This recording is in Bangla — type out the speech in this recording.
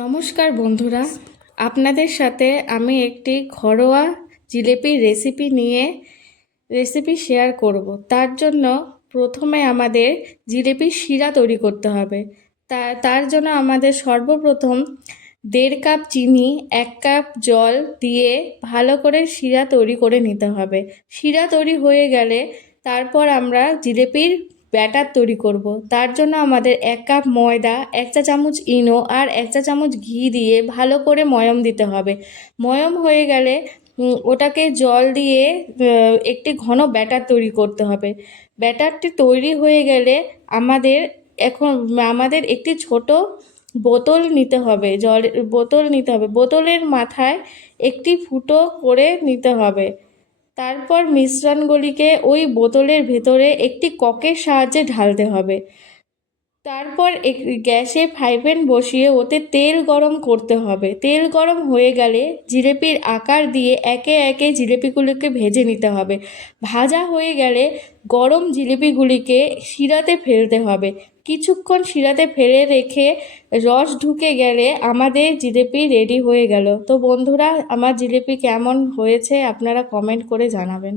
নমস্কার বন্ধুরা, আপনাদের সাথে আমি একটি ঘরোয়া জিলেপির রেসিপি শেয়ার করব। তার জন্য প্রথমে আমাদের জিলেপির শিরা তৈরি করতে হবে। তার জন্য আমাদের সর্বপ্রথম 1.5 কাপ চিনি, 1 কাপ জল দিয়ে ভালো করে শিরা তৈরি করে নিতে হবে। শিরা তৈরি হয়ে গেলে তারপর আমরা জিলেপির ব্যাটার তৈরি করব। তার জন্য আমাদের 1 কাপ ময়দা, 1 চা চামচ ইনো আর 1 চা চামচ ঘি দিয়ে ভালো করে ময়ম দিতে হবে। ময়ম হয়ে গেলে ওটাকে জল দিয়ে একটি ঘন ব্যাটার তৈরি করতে হবে। ব্যাটারটি তৈরি হয়ে গেলে আমাদের আমাদের একটি ছোট বোতল নিতে হবে, জলের বোতল নিতে হবে। বোতলের মাথায় একটি ফুটো করে নিতে হবে। তারপর মিশ্রণগুলিকে ওই বোতলের ভেতরে একটি ককের সাহায্যে ঢালতে হবে। তারপর গ্যাসে ফ্রাই প্যান বসিয়ে ওতে তেল গরম করতে হবে। তেল গরম হয়ে গেলে জিলেপির আকার দিয়ে একে একে জিলেপিগুলিকে ভেজে নিতে হবে। ভাজা হয়ে গেলে গরম জিলিপিগুলিকে শিরাতে ফেলতে হবে। কিছুক্ষণ শিরাতে ফেলে রেখে রস ঢুকে গেলে আমাদের জিলিপি রেডি হয়ে গেল। তো বন্ধুরা, আমার জিলিপি কেমন হয়েছে আপনারা কমেন্ট করে জানাবেন।